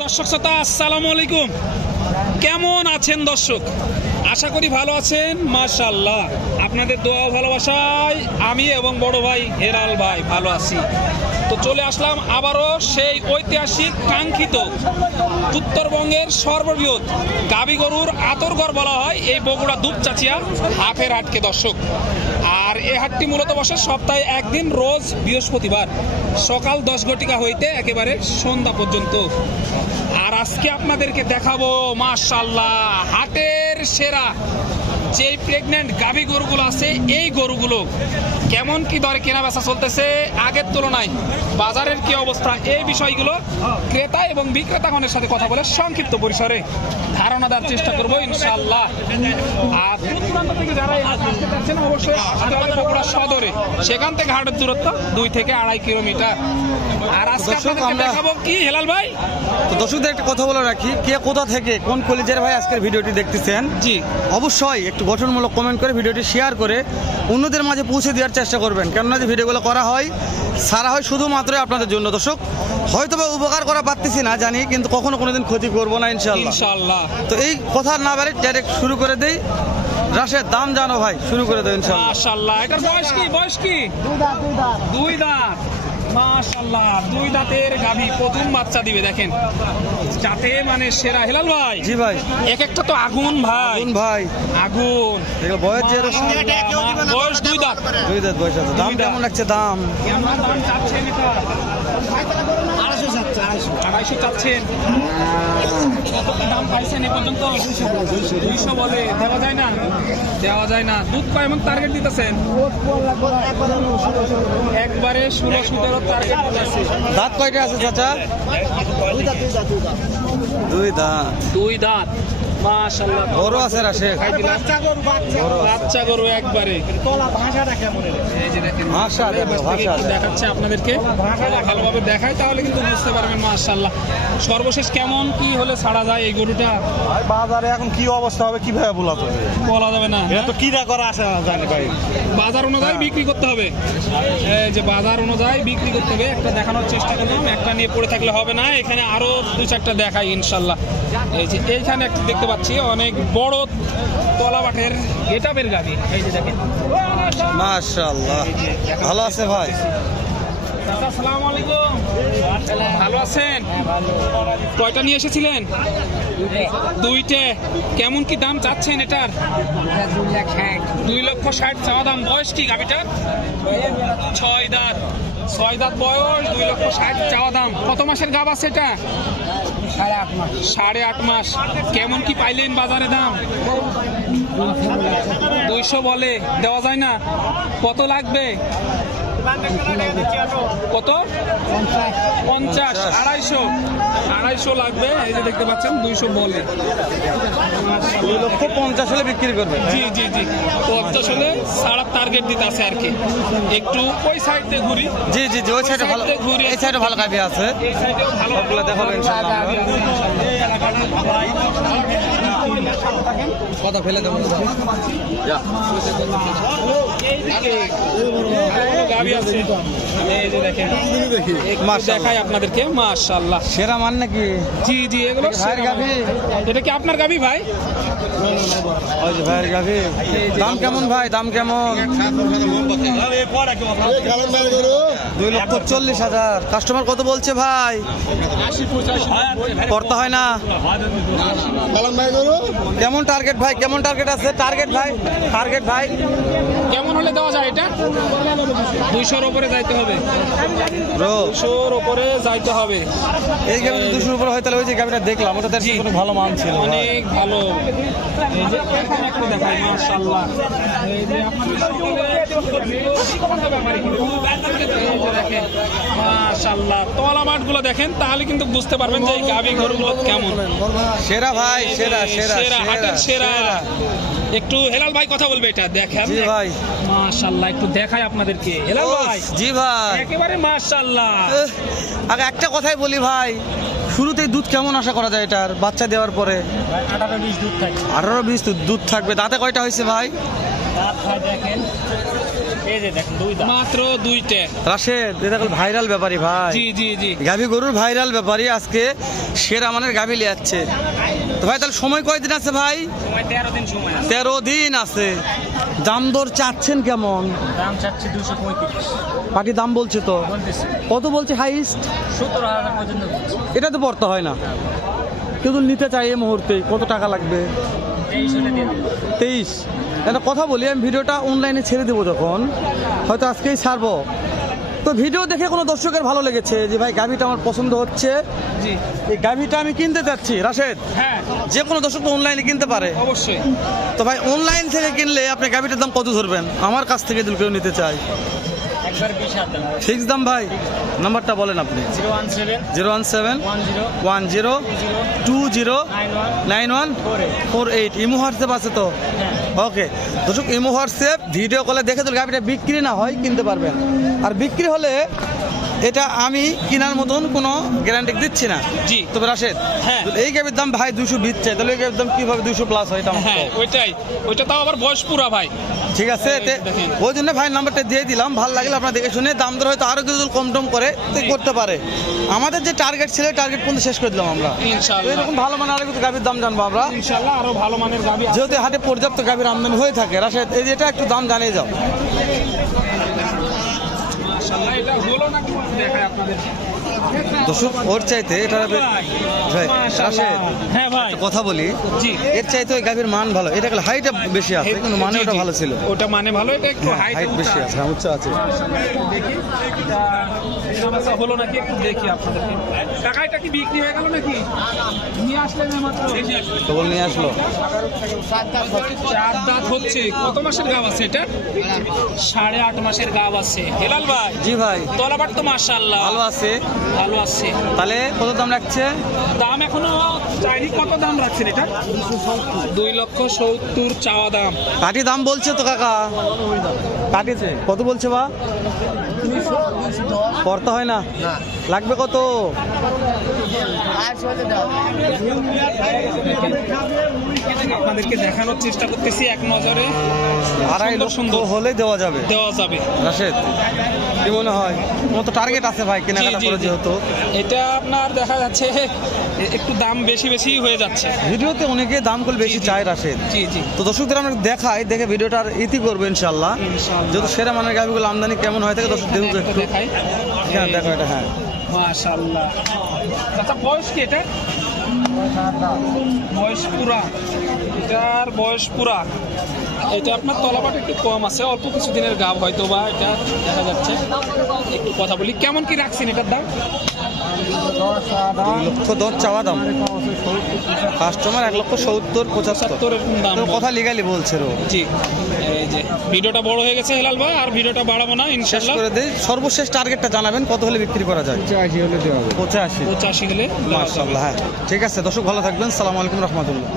দর্শক শ্রোতা আসসালামু আলাইকুম, কেমন আছেন দর্শক? আশা করি ভালো আছেন। মাশাআল্লাহ, আপনাদের দোয়া ভালোবাসায় আমি এবং বড় ভাই হেলাল ভাই ভালো আছি। তো চলে আসলাম আবারও সেই ঐতিহাসিক কাঙ্ক্ষিত উত্তরবঙ্গের সর্ববৃহৎ গাভী গরুর আতরগড় বলা হয় এই বগুড়া দুপচাচিয়া হাটের হাটকে দর্শক। আর এই হাটটি মূলত বসে সপ্তাহে একদিন, রোজ বৃহস্পতিবার সকাল 10 ঘটিকা হইতে একেবারে সন্ধ্যা পর্যন্ত। আর আজকে আপনাদেরকে দেখাবো মাশাআল্লাহ হাটের সেরা যে প্রেগন্যান্ট গাভী গরুগুলো আছে, এই গরুগুলো কেমন কি দরে কেনা বেচা চলতেছে, আগের তুলনায় বাজারের কি অবস্থা, এই বিষয়গুলো ক্রেতা এবং বিক্রেতাগণের সাথে কথা বলে সংক্ষিপ্ত পরিসরে ধারণা দেওয়ার চেষ্টা করবো ইনশাআল্লাহ। আর দূর দূরান্ত থেকে যারা এই হাটে আসতে চাচ্ছেন অবশ্যই আসতে হবে বগুড়া সদরে, সেখান থেকে হাটের দূরত্ব 2 থেকে 2.5 কিলোমিটার। আর আজকে আপনাদেরকে দেখাবো কি হেলাল ভাই, তো দর্শকদের একটা কথা বলে রাখি, কে কোথা থেকে কোন কলেজের ভাই আজকের ভিডিওটি দেখতেছেন, জি অবশ্যই একটু গঠনমূলক কমেন্ট করে ভিডিওটি শেয়ার করে অন্যদের মাঝে পৌঁছে দেওয়ার চেষ্টা করবেন। কেননা যে ভিডিওগুলো করা হয় সারা হয় শুধুমাত্র আপনাদের জন্য দর্শক। হয়তো বা উপকার করা পারতেছি না জানি, কিন্তু কখনো কোনোদিন ক্ষতি করবো না ইনশাআল্লাহ। ইনশাআল্লাহ। তো এই কথা না বাড়ি ডাইরেক্ট শুরু করে দেই, রাশের দাম জানো ভাই, শুরু করে দেয় ইনশাআল্লাহ। মাশাআল্লাহ, এটার বয়স কি? বয়স কি? 2 দাঁত। মাশাআল্লাহ, 2 দাঁতের গাভী, প্রথম বাচ্চা দিবে দেখেন, যাতে মানে সেরা। হেলাল ভাই, জি ভাই, এক একটা তো আগুন ভাই, আগুন ভাই, আগুন। দেখো বয়স যে এরকম, বয়স 2 দাঁত। 2 দাঁত বয়স আছে। দাম 2 দাঁত। কেমন লাগছে? দাম কেমন দাম চাচ্ছেন এটা? 250 চাচ্ছেন। কত কি দাম পাইছেন এ পর্যন্ত? 200 বলে, দেওয়া যায় না? দেওয়া যায় না। দুধ কয় এবং টার্গেট দিতেছেন? একবারে 16-17 টার্গেট দিতেছে। দাঁত কয়টা আছে চাচা? 2 দাঁত। 2 দাঁত। মাশাআল্লাহ, বড় আছে রাশের, বাচ্চা গরু একবারে। এই যে দেখেন, ভাষা দেখো, ভাষা দেখো। দেখাচ্ছে আপনাদেরকে, ভালোভাবে দেখায় তাহলে কিন্তু বুঝতে পারবেন। মাশাআল্লাহ, সর্বশেষ কেমন কি হলে ছাড়া যায় এই গরুটা? ভাই বাজারে এখন কি অবস্থা হবে কিভাবে বলা যাবে না, এটা তো কিরা করা আসে না জানি ভাই। বাজার অনুযায়ী বিক্রি করতে হবে। এই যে বাজার অনুযায়ী বিক্রি করতে হবে। একটা দেখানোর চেষ্টা করলাম, একটা নিয়ে পড়ে থাকলে হবে না, এখানে আরো 2-4টা দেখাই ইনশাআল্লাহ। এই যে এইখানে একটা দেখতে পাচ্ছি অনেক বড় তলাবাটের গেটাবের গাভী, এই যে দেখেন। মাশাআল্লাহ, ভালো আছে ভাই? চাচা আসসালামু আলাইকুম, ভালো আছেন? কয়টা নিয়ে এসেছিলেন? 2টে। কেমন কি দাম চাচ্ছেন এটার? 2,60,000 চাওয়া দাম। বয়স কি গাভীটার? 6 দাঁত। 6 দাঁত বয়স, 2,60,000 চাওয়া দাম। কত মাসের গাভ আছে এটা? 8.5 মাস। কেমন কি পাইলেন বাজারে দাম? 200 বলে, দেওয়া যায় না? কত লাগবে? কত? 50, 250 লাগবে। এই যে দেখতে পাচ্ছেন 200 বলে। 2,50,000 হলে বিক্রি করবে। জি জি জি, 50 হলে সারা টার্গেট দিতে আছে আর কি। একটু ওই সাইড থেকে ঘুরি। জি জি জি, ওই সাইডে ভালো, ঘুরে এই সাইডে ভালো গাভী আছে, এই সাইডেও ভালো সবগুলো দেখাবো ইনশাআল্লাহ। কথা ফেলে দেবো গাভী আছে, এই যে দেখেন, একটু দেখাই আপনাদেরকে। মাশাআল্লাহ, সেরা মান নাকি? জি জি, এগুলো ভাইয়ের গাভী। এটা কি আপনার গাভী ভাই? ওই যে ভাইয়ের গাভী। দাম কেমন ভাই? দাম কেমন? 2,40,000। কাস্টমার কত বলছে ভাই? 80-85 করতে হয় না? কেমন টার্গেট ভাই? কেমন টার্গেট আছে? টার্গেট ভাই, টার্গেট ভাই কেমন হলে দেওয়া যায় এটা? 200-র উপরে যাইতে হবে। ব্রো 200-র উপরে যাইতে হবে। এই গাভী 200-র উপরে হয় তাহলে ওই যে গাভীটা দেখলাম ওটা তার কোনো ভালো মান ছিল ভাই। অনেক ভালো। এই যে এখানে একটু দেখাই, মাশাআল্লাহ। এই যে আপনাদের সকলে এই যে দেখেন, মাশাআল্লাহ, তলা মাঠগুলো দেখেন, তাহলে কিন্তু বুঝতে পারবেন যে এই গাভী গরুগুলো কেমন। সেরা ভাই, সেরা সেরা সেরা, হাটের সেরা। একটু হেলাল ভাই কথা বলবে, এটা দেখেন। জি ভাই, মাশাআল্লাহ, একটু দেখাই আপনাদেরকে। হেলাল ভাই, জি ভাই, একেবারে মাশাআল্লাহ। আগে একটা কথাই বলি ভাই, শুরুতেই দুধ কেমন আশা করা যায় এটার বাচ্চা দেওয়ার পরে? 18-20 দুধ থাকে। 18-20 দুধ থাকবে। দাঁতে কয়টা হয়েছে ভাই? দাঁত হয় দেখেন, এই যে দেখেন দুই দাঁত। মাত্র 2টা। রাশেদ এটা ভাইরাল ব্যাপারী ভাই, জি জি জি। গাভী গরুর ভাইরাল ব্যাপারী আজকে সেরা মানের গাভী নিয়ে যাচ্ছে। তো ভাই তাহলে সময় কয়দিন আছে ভাই? সময় 13 দিন সময় আছে। 13 দিন আছে। দাম দর চাচ্ছেন কেমন? দাম চাচ্ছি 235 পাটি দাম বলছে তো বলতেছি। কত বলছে হাইস্ট? 17,000 পর্যন্ত বলছি। এটা তো পড়তে হয় না, কিন্তু নিতে চাই এই মুহূর্তে কত টাকা লাগবে? 23 হলে দিয়ে দেবো। 23। একটা কথা বলি, আমি ভিডিওটা অনলাইনে ছেড়ে দেবো যখন, হয়তো আজকেই ছাড়বো, তো ভিডিও দেখে কোনো দর্শকের ভালো লেগেছে যে ভাই গাভীটা আমার পছন্দ হচ্ছে, জি এই গাভীটা আমি কিনতে চাচ্ছি, রাশেদ হ্যাঁ যে কোনো দর্শক তো অনলাইনে কিনতে পারে, অবশ্যই। তো ভাই অনলাইন থেকে কিনলে আপনি গাভীটার দাম কত ধরবেন? আমার কাছ থেকে যদি কেউ নিতে চায় একবার 20,000 দাম। ফিক্স দাম ভাই, নাম্বারটা বলেন আপনি। 017 017 10 10 20 91 9148। ইমো হোয়াটসঅ্যাপ আছে তো? হ্যাঁ। ওকে দর্শক, ইমো হোয়াটসঅ্যাপ ভিডিও কলে দেখে তো গাড়িটা বিক্রি না হয় কিনতে পারবেন, আর বিক্রি হলে এটা আমি কেনার মতন কোনো গ্যারান্টি দিচ্ছি না। জি। তবে রাশেদ, হ্যাঁ। এই গাড়ির দাম ভাই 220 চাই, তাহলে এই গাড়ির দাম কিভাবে 200 প্লাস হয়? এটা আমার হ্যাঁ তো। ওইটাই, ওইটা তাও আবার বয়স পুরা ভাই। ঠিক আছে, এই দেখেন। ওই জন্য ভাই নাম্বারটা দিয়ে দিলাম, ভালো লাগলে আপনার দেখে শুনে দাম দর হয়তো আরো কিছু কম টম করে তো জি। করতে পারে। আমাদের যে টার্গেট ছিল টার্গেট পর্যন্ত শেষ করে দিলাম আমরা। তো ইনশাআল্লাহ এরকম ভালো মানের আরো কিছু গাভীর দাম জানবো আমরা, ইনশাআল্লাহ আরো ভালো মানের গাবি আছে। যেহেতু হাটে পর্যাপ্ত গাভীর আমদানি হয়ে থাকে। রাশেদ, এই যেটা একটু দাম জানিয়ে যাও। মাশাআল্লাহ এটা হলো না কি দেখায় আপনাদের। দর্শক ওর চাইতে এটা ভাই রাশেদ, হ্যাঁ ভাই একটা কথা বলি, জি। এর চাইতে ওই গাভীর মান ভালো, এটা হাইট বেশি আছে কিন্তু মানে জি, ওটা জি। ভালো ছিল, ওটা মানে ভালো, এটা একটু হাইট হাইট বেশি আছে, হ্যাঁ, উচ্চ আছে। দেখি এটা সমস্যা হলো নাকি একটু দেখি আপনাদেরকে। টাকা এটা কি বিক্রি হয়ে গেল নাকি? নিয়ে আসলেন না মাত্র? কেবল নিয়ে আসলো। 4 দাঁত হচ্ছে। কত মাসের গাব আছে এটা? 8.5 মাসের গাব আছে। হেলাল ভাই জি ভাই, তলাবার তো মাশাআল্লাহ ভালো আছে। ভালো আছে। তাহলে কত দাম রাখছে? দাম এখনো চাইনি, কত দাম রাখছেন এটা? 2,70,000 চাওয়া দাম। কাটি দাম বলছে তো কাকা, কাটিছে কত বলছে বা? করতে হয় না, লাগবে কত? আপনাদেরকে দেখানোর চেষ্টা করতেছি এক নজরে। 2.5 লক্ষ সুন্দর হলে দেওয়া যাবে। দেওয়া যাবে। রাশেদ, কি মনে হয়? তোমার তো টার্গেট আছে ভাই কেনাকাটা জি, করে জি। যেহেতু। এটা আপনার দেখা যাচ্ছে একটু দাম বেশি বেশি হয়ে যাচ্ছে। ভিডিওতে অনেকে দাম করে বেশি জি, জি। চায় রাশেদ, জি জি তো দর্শকদের আমরা দেখাই, দেখে ভিডিওটার ইতি করবো ইনশাল্লাহ। ইনশাআল্লাহ। যেহেতু সেরা মানের গাভিগুলো আমদানি কেমন হয়ে থাকে দর্শক দেখুক এখানে একটু। একটা দেখাই। হ্যাঁ দেখো এটা, হ্যাঁ মাশাআল্লাহ। আচ্ছা বয়স কি এটা? বয়স পুরা, এটার বয়স পুরা। এটা আপনার তলাবাট একটু কম আছে, অল্প কিছু দিনের গাব হয়তো বা এটা দেখা যাচ্ছে। একটু কথা বলি, কেমন কি রাখছেন এটার দাম? 2,10,000 চাওয়া দাম, কাস্টমার 1,70,75 70 এরকম দাম তো বলে। কথা লিগালি বলছে রো। জি এই যে ভিডিওটা বড় হয়ে গেছে হেলাল ভাই, আর ভিডিওটা বাড়াবো না শেষ ইনশাআল্লাহ। করে দেই, সর্বশেষ টার্গেটটা জানাবেন কত হলে বিক্রি করা যায়? 85 85 হলে মাশাআল্লাহ। হ্যাঁ ঠিক আছে দর্শক, ভালো থাকবেন, সালাম আলাইকুম রহমতুল্লাহ।